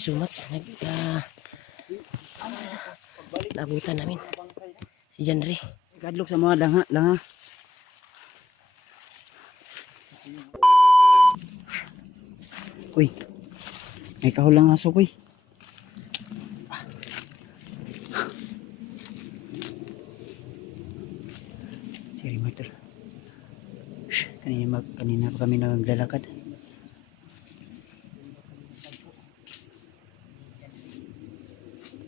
you so much. Naabutan namin si Janre. Kadlok sa mga langa. Uy, may kahulang aso ko. Si Rimater. Kanina pa kami naglalakad.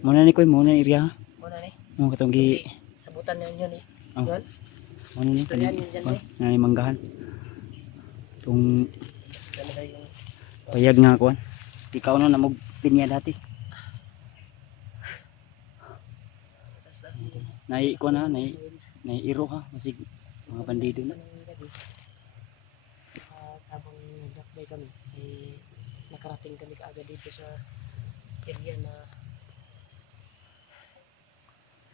Muna ni Koy, muna iriya. Muna ni. Mo katong gi sabutan niyo ni. Oh. Yun. Muna ni Istoryan yun dyan, na manggahan. Tung talaga yung payag nga kuan. Ikaw na mo pinya dati. Nai ko na, nai iro ha, masig mga bandido na. Habang nagdakbay kami, nakarating kami kaagad dito sa area na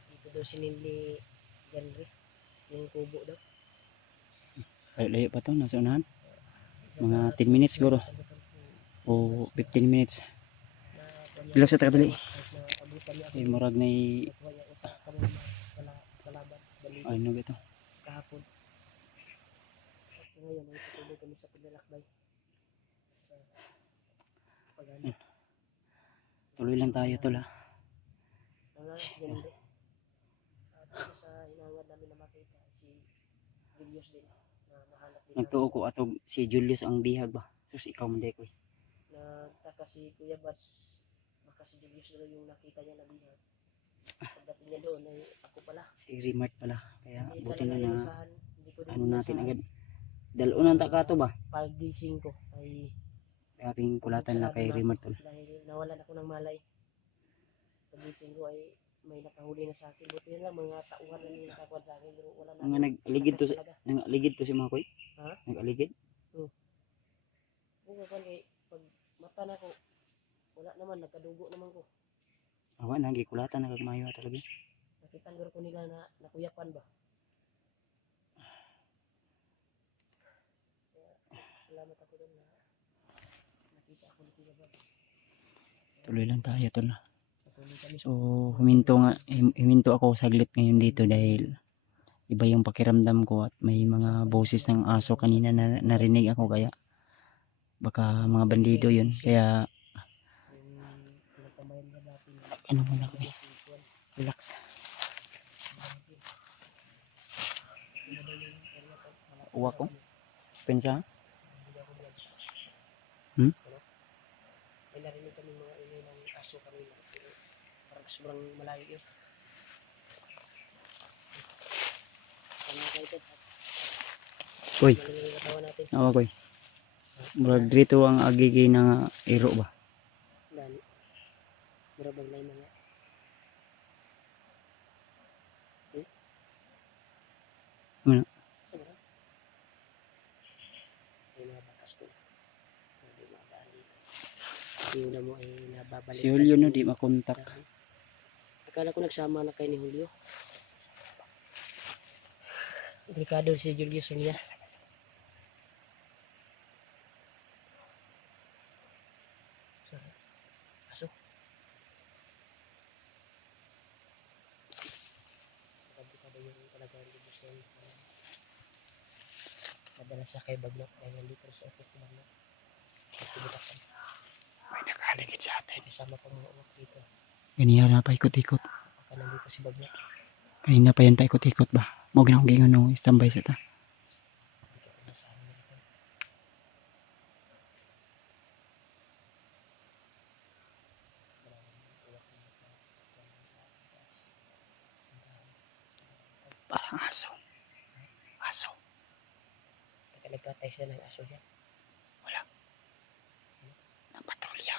dito daw sinili Janre, yung kubo daw. Layo pa to, nasa unahan. Mga 10 minutes siguro. O 15 minutes. Pila sa tagadali. Ay murag na ay no ito. Kahapon. At ngayon ay patuloy kami sa paglalakbay. Tuloy lang tayo tol ha. Janre. At isa sa hinangad namin na makita si Julius din na nahanap din. Nagtuo ko atog si Julius ang dihag ba. Sus ikaw man ko. Nagtaka si Kuya Bats, baka si Julius na yung nakita niya na bihag. Pagdating niya doon ay ako pala. Si Remart pala. Kaya Hindi buti na talaga na inasahan. Hindi ko din ano natin inasahan. agad. Dalunan ta ka to ba? Paggising ko ay Grabing kulatan na kay Remart tol. dahil nawalan ako ng malay. Paggising ko ay may nakahuli na sa akin. Buti na lang mga tauhan na yung nakakuha sa akin. Pero wala na. Nga nag-aligid to si mga koy. Ha? Nag-aligid. Oo, pag mata na ko, wala naman, nagkadugo naman ko. Awan na gikulatan na kagmayo talaga. Nakita ko nila na nakuyapan ba. Kaya, salamat ako doon na nakita ako ni Kuya Bab. Tuloy lang tayo tol. Patuloy kami. So huminto ako saglit ngayon dito dahil iba yung pakiramdam ko at may mga boses ng aso kanina na narinig ako kaya baka mga bandido yun kaya ano muna ko relax. Uwa ko pensa May narinig kami mga ingay ng aso kanina. Parang sobrang malayo yun. Koy awa koy murag dito ang agigi na iro ba Dali. Marabang na yung mga ano sabara. Ay nabakas to. Hindi madali. Yung na mo ay nababalik. si Julio no di makontak. Akala ko nagsama na kayo ni Julio. Delikado si Julius niya. Aso. Delikado yung talaga yung Julius niya. Madalas siya kay Bagnok dahil nandito sa office si Bagnok. Sibitakan. May nakaligid sa atin. Kasama pang mga uwak dito. Ganyan na pa ikot-ikot. Baka nandito si Bagnok. Kanina pa yan pa ikot-ikot ba mo ginang gingon no standby sa ta. Parang aso. Nagkatay sila ng aso dyan. Wala. Ng patrolya.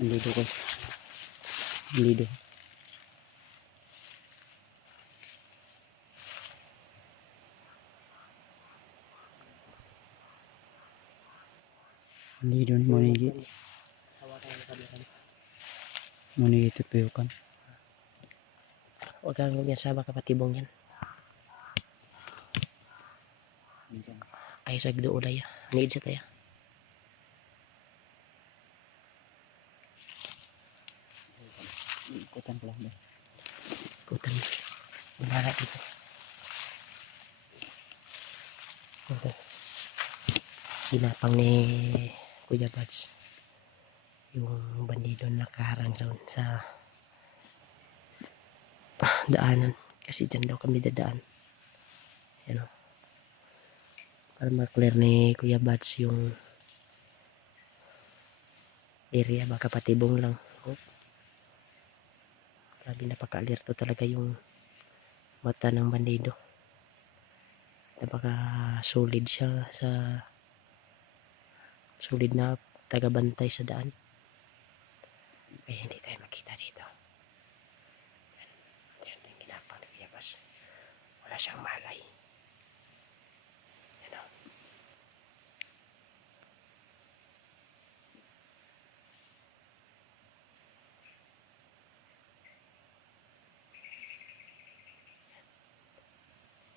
Nandito ko. Nandito. Nandito ni Monigi. Monigi ito piyukan. Huwag kang saba kapatibong yan. Minsan. Ay sa gdoolay. Need sa tayo. Ikutan ko lang. Ikutan. Wala dito. Ito. Ginapang ni Kuya Bads. Yung bandido nakaharang doon sa daanan. Kasi dyan daw kami dadaan. Yan o. Para ma-clear ni Kuya Bads yung area. Baka patibong lang. Oh. Grabe, napaka-alerto talaga yung mata ng bandido. Napaka solid siya sa solid na tagabantay sa daan. Kaya hindi tayo makita dito. Yan yung ginapang ni Kuya Bads. Wala siyang malay. Yan o.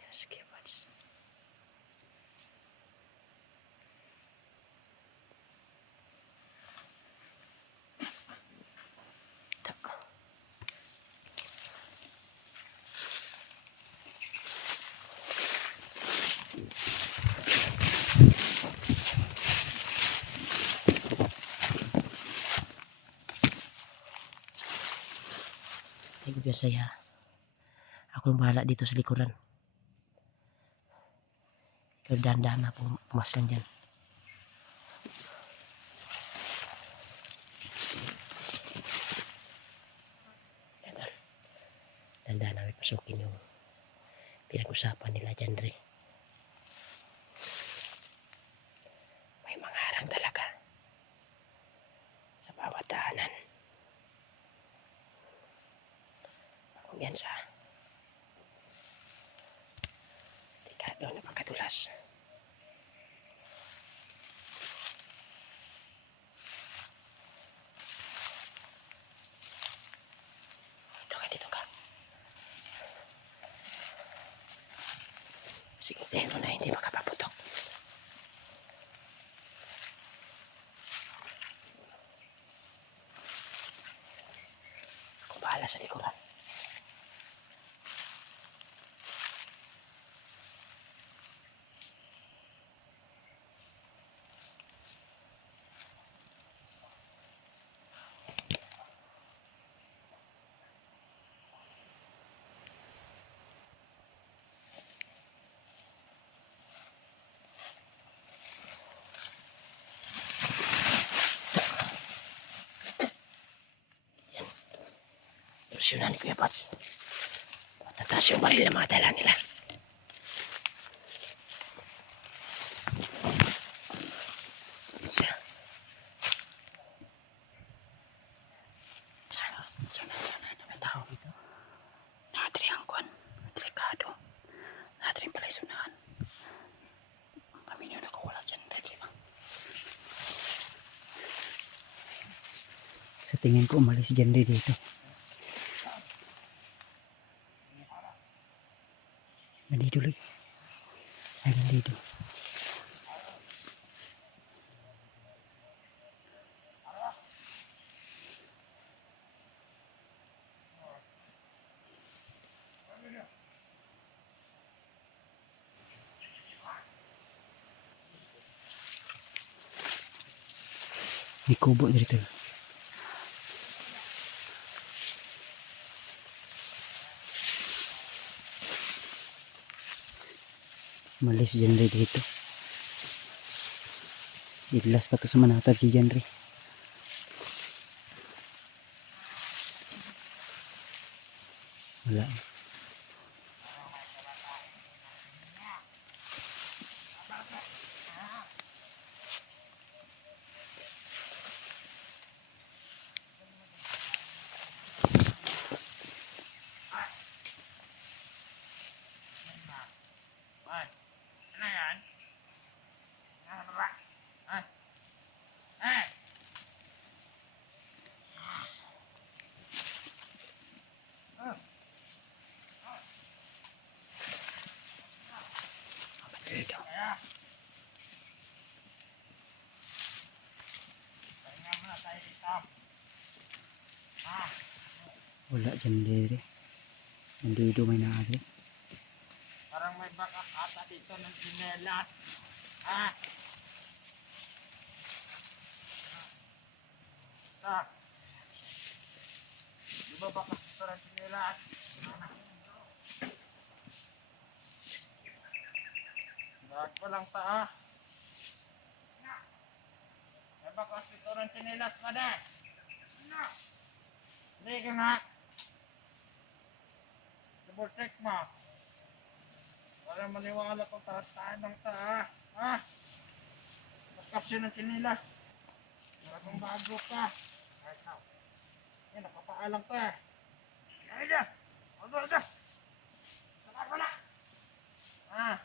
Yan si Kuya Bads. Thank you, saya. Ako yung bahala dito sa likuran. Ikaw dahan-dahan na pumaslan dyan. Dahan-dahan namin pasukin yung pinag-usapan nila dyan, Dre. May mga harang talaga sa bawat daanan. Kung yan sa dekado na pagkadulas. Dito ka. Sige, tayo mo na, hindi makapaputok. Ako bahala sa likuran. Presyonan ni Kuya Bads. Matataas yung baril na mga dala nila. Isa. Sana namatakaw dito. Nakatri ang kwan. Delikado. Nakatri pala isunahan. Kami nyo nakawala dyan. Sa tingin ko umalis dyan dito. Nandito lagi. Ay, nandito. May kubo dito. Malis dyan dito. Idlas pa to sa manatad si Janry. Wala. Wala dyan diri. Bandido may naagri. Parang may backup ata dito ng sinelas. Ah! Ah! Di ba backup dito ng sinelas? Lahat pa lang ta, ah. May backup dito ng sinelas pa na. Hindi ka nga. Double check mo. Para maniwala kung tahan ng ta, ah. Kasi ng sinilas. Para kung bago ka. Yan, nakapaalang ka. Ay, na. Ano, na. Wala. Ah.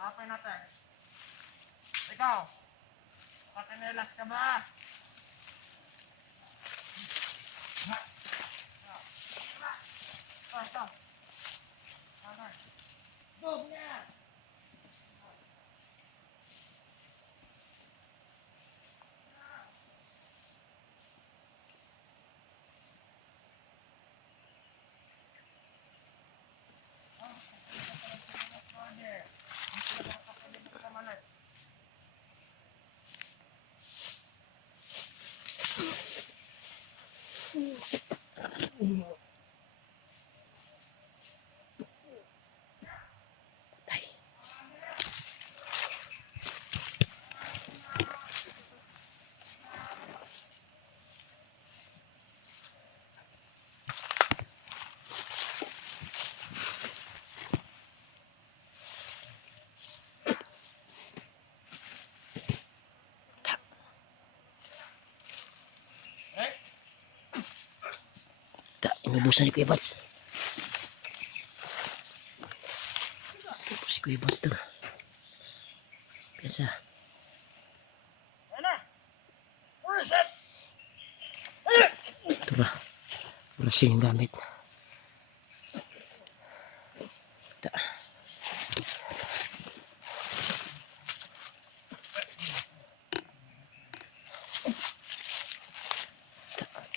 Kapay natin. Ikaw. Nakasinilas ka ba? Ito. Boom niya! Inubusan ni Kuya Bats. Tapos si Kuya Bats to. Piyansa. Ano? Where's it? Ito ba? Wala siya yung gamit. Ito.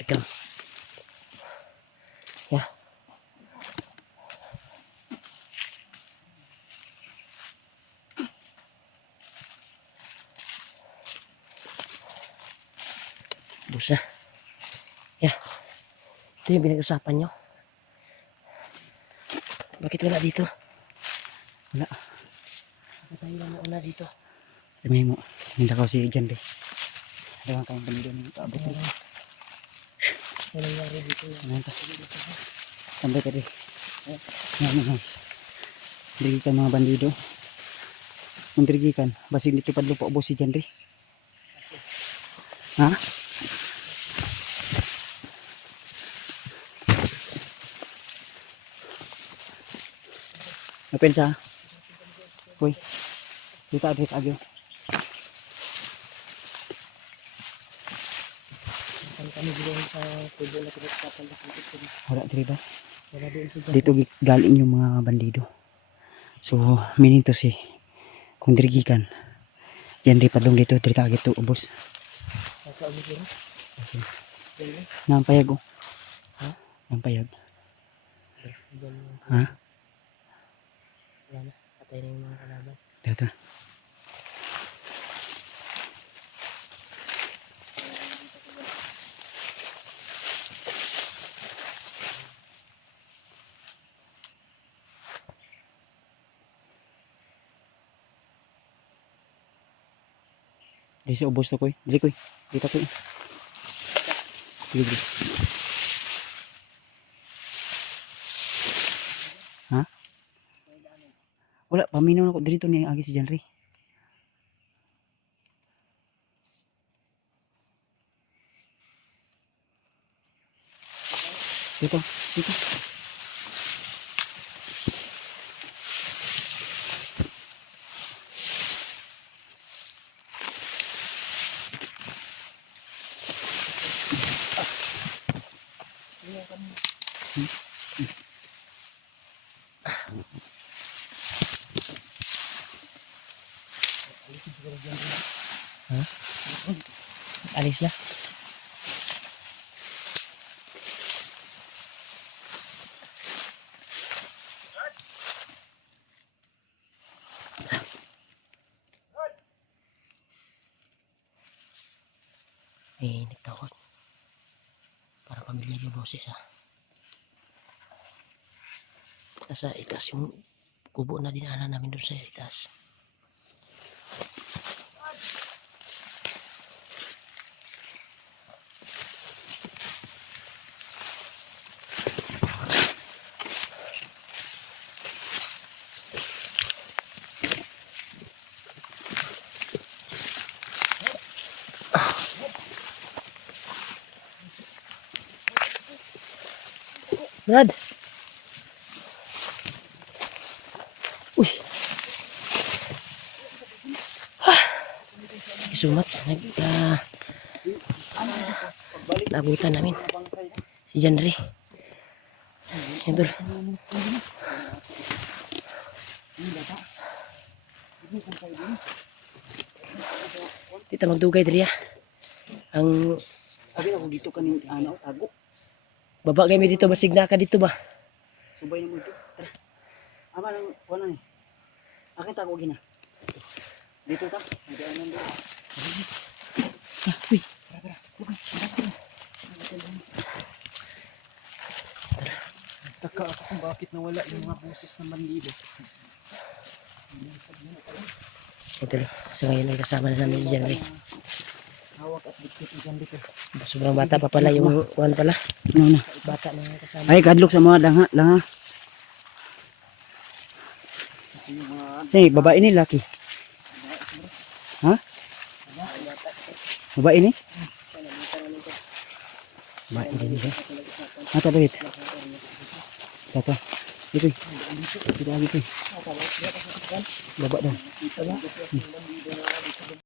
Ito. Ya. Busa. Ya. Ito yung pinag-usapan nyo. Bakit wala dito? Wala. Bakit tayo lang nauna dito? May mo. Hindi ako si Janry. Ada kang bandido ni paabot ni. Ano nangyari dito? Ano ta? Sampai tadi. Ano. Dirigikan mga bandido. Mendirigikan. Basig dito padlupo ubos si Janry. Ha? Napensa? Uy. Dito agyo. Kami bilang sa tubo na pinagpapan na dito. Wala diri ba? Wala doon sa Dito galing yung mga bandido. So, meaning to say, kung dirigikan, Janry padlong dito, dito agyo to ubos. Nakaabot dito. Kasi, Diyan. nampayag oh. Ha? Nampayag. Diyan. Ha? Wala na. Patay na yung mga kalaban. Dito. Di siya ubos to ko eh. Dili ko eh. Dito ko eh. Sige, dili. Ha? Wala, paminaw na ko. Dito ni agi si Janry. Dito, dito. Ha? Alis na. Eh, nagtawag. Para pamilya yung boses ha. Nasa itaas yung kubo na dinaanan namin doon sa itaas. Brad. Uy. Thank you so much. Nabutan namin si Janry. Ito. Dito magdugay diri. Ang Sabi ako dito kanin ano tago. baba kami dito, basigna ka dito ba? Subay na mo dito. Tara. Ama nang wala ni. Akin tago gina. Dito ta. Nagaanan dito. Uy. Taka ako kung bakit nawala yung mga boses ng bandido. Ito lang. So ngayon ay kasama na namin si Janry. Hawak at dikit dyan dito. Sobrang bata pa pala yung kuwan pala. Ano na? Bata na yung kasama. Ay kadlok sa mga langa. Sige, babae ni laki. Ha? Babae ni? Baik ini deh. Mata duit. Satu. Gitu. Tidak gitu. Babak dong.